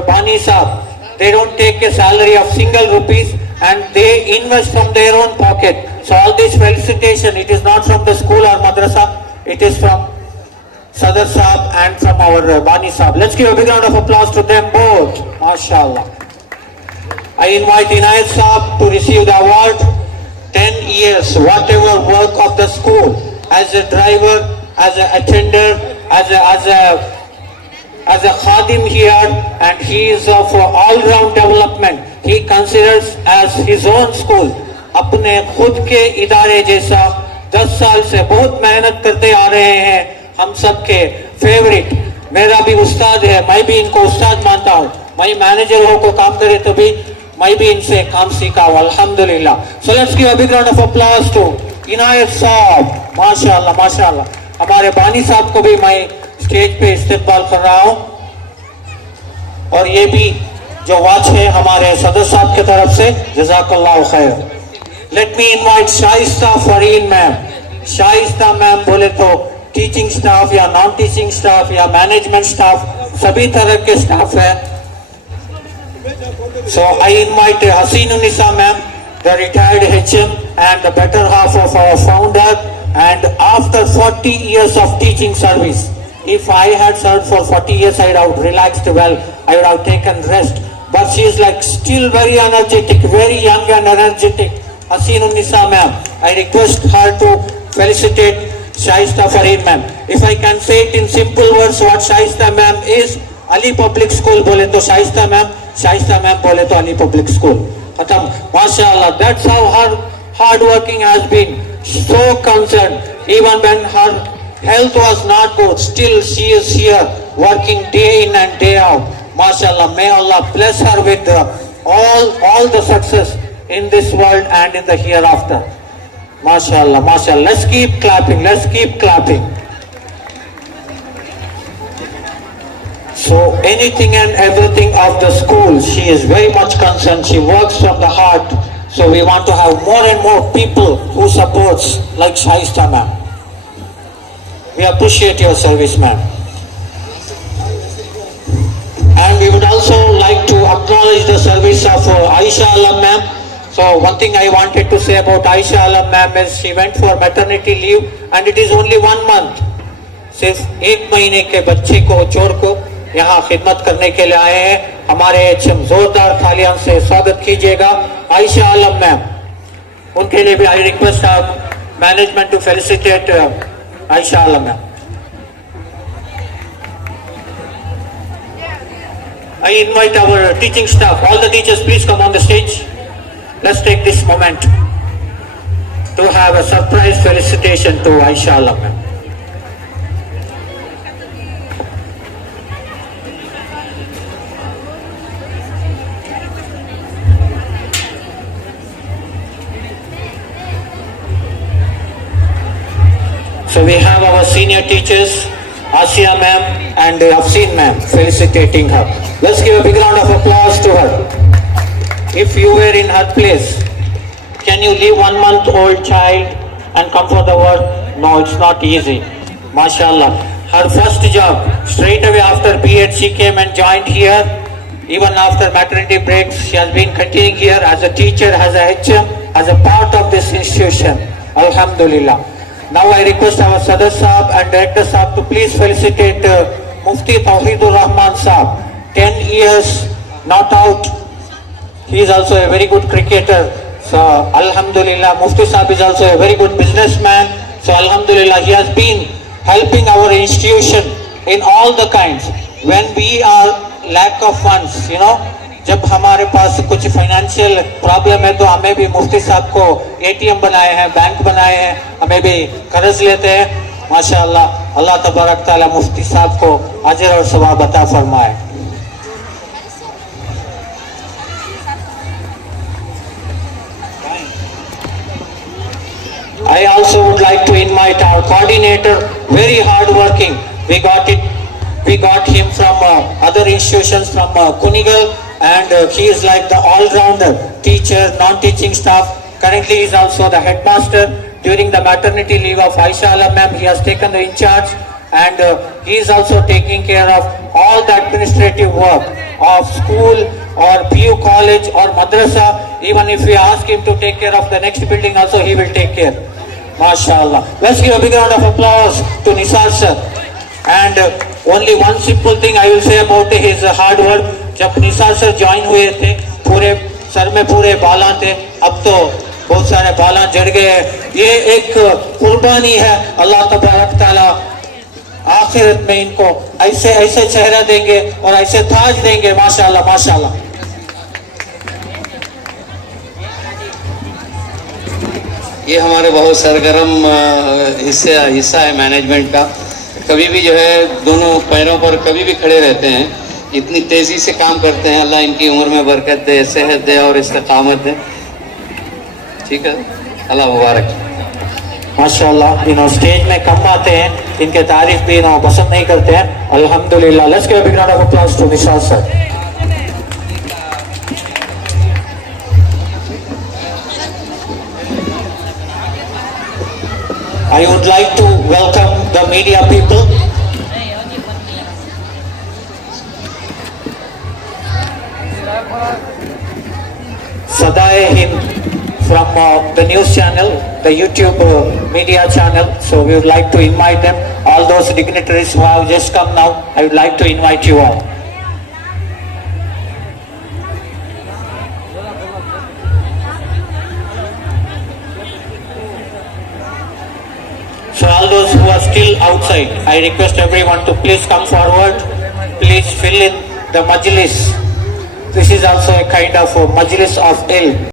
Bani Saab, they don't take a salary of single rupees and they invest from their own pocket. So all this felicitation, it is not from the school or madrasa, it is from Sadar Saab and from our Bani Saab. Let's give a big round of applause to them both. MashaAllah. I invite Inayat Saab to receive the award. 10 years, whatever work of the school, as a driver, as an attender, as a khadim here, and he is of all-round development. He considers as his own school. अपने खुद के इदारे जैसा 10 साल से बहुत मेहनत करते आ रहे हैं. हम सब के फेवरेट, मेरा भी उस्ताद है, मैं भी इनको उस्ताद मानता हूँ. मैं मैनेजर हो को काम करे तो भी मैं भी इनसे काम सीखा हूँ. अल्हम्दुलिल्लाह. So let's give a big round of applause to इनायत साहब. माशाअल्लाह माशाअल्लाह. हमारे बानी साहब को भी मैं स्टेज पे इस्तेकबाल कर रहा हूँ. और ये भी जो वॉच है हमारे सदर साहब की तरफ से. जज़ाकल्लाहु खैर. Let me invite Shaista Fareen ma'am. Shaista ma'am बोले तो टीचिंग स्टाफ या नॉन टीचिंग स्टाफ या मैनेजमेंट स्टाफ सभी तरह के स्टाफ है. So I invite Haseenunnisa ma'am, the retired HM and the better half of our founder, and after 40 years of teaching service. If I had served for 40 years, I would have relaxed well, I would have taken rest. But she is like still very energetic, very young and energetic. Haseenunnisa ma'am, I request her to felicitate Shaista Fareed ma'am. If I can say it in simple words, what Shaista ma'am is, Ali Public School बोले तो Shaista ma'am बोले तो Ali public school. खत्म. माशाअल्लाह. That's how her hard working has been. So concerned. Even when her health was not good, still she is here working day in and day out. Mashallah. May Allah bless her with all the success in this world and in the hereafter. Mashallah. Mashallah. Let's keep clapping. Let's keep clapping. So anything and everything of the school, she is very much concerned. She works from the heart. So we want to have more and more people who supports like Shaista ma'am. We appreciate your service, ma'am. And we would also like to acknowledge the service of Aisha Alam ma'am. So one thing I wanted to say about Aisha Alam ma'am is she went for maternity leave and it is only 1 month. सिर्फ 1 महीने के बच्चे को छोड़ को यहाँ खिदमत करने के लिए आए हैं. हमारे HM जोरदार तालियां से स्वागत कीजिएगा. आयशा आलम मैम, उनके लिए भी I request management to felicitate Ayesha Alam ma'am. I invite our teaching staff, all the teachers please come on the stage. Let's take this moment to have a surprise felicitation to Aisha Alam ma'am. So we have our senior teachers, Asiya ma'am and Afseen ma'am, felicitating her. Let's give a big round of applause to her. If you were in her place, can you leave 1 month old child and come for the work? No, it's not easy. MashaAllah. Her first job, straight away after B.Ed, she came and joined here. Even after maternity breaks, she has been continuing here as a teacher, as a HM, as a part of this institution. Alhamdulillah. Now I request our Sadar Saab and Director Saab to please felicitate Mufti Tawheedur Rahman Saab. 10 years not out. He is also a very good cricketer. So Alhamdulillah, Mufti Saab is also a very good businessman. So Alhamdulillah, he has been helping our institution in all the kinds. When we are lack of funds, you know, जब हमारे पास कुछ financial problem है तो हमें भी मुफ्ती साहब को ATM बनाए हैं, बैंक बनाए हैं, हमें भी कर्ज लेते हैं. माशाअल्लाह. अल्लाह तबारक ताला मुफ्ती साहब को अजर और सवाब अता फरमाए. I also would like to invite our coordinator, very hard working. We got him from other institutions from Kunigal. And he is like the all-rounder teacher, non-teaching staff. Currently he is also the headmaster. During the maternity leave of Aisha Alam ma'am, he has taken the in charge and he is also taking care of all the administrative work. of school or PU college or madrasa. Even if we ask him to take care of the next building also, he will take care. MashaAllah. Let's give a big round of applause to Nisar sir. And only one simple thing I will say about his hard work. जब Nisar sir join हुए थे, पूरे sir में पूरे बालां थे, अब तो बहुत सारे बालां जड़ गए हैं. ये एक कुर्बानी है. अल्लाह तबारक ताला आखिरत में इनको ऐसे ऐसे चेहरा देंगे और ऐसे ताज देंगे. माशाल्लाह माशाल्लाह. ये हमारे बहुत सरगर्म हिस्सा है मैनेजमेंट का. कभी भी जो है दोनों पैरों पर कभी भी खड़े रहते हैं. इतनी तेज़ी से काम करते हैं. अल्लाह इनकी उम्र में बरकत दे, सेहत दे और इस्तिकामत दे. ठीक है, अल्लाह मुबारक. माशाल्लाह. स्टेज में कम आते हैं, इनके तारीफ भी पसंद नहीं करते हैं. अल्हम्दुलिल्लाह. Let's give a big round of applause to Nishad sir. I would like to welcome the media people. Sadae Hind from the news channel, the YouTube media channel. So we would like to invite them. All those dignitaries who have just come now, I would like to invite you all. So all those who are still outside, I request everyone to please come forward. Please fill in the majlis. This is also a kind of a majlis of ilm.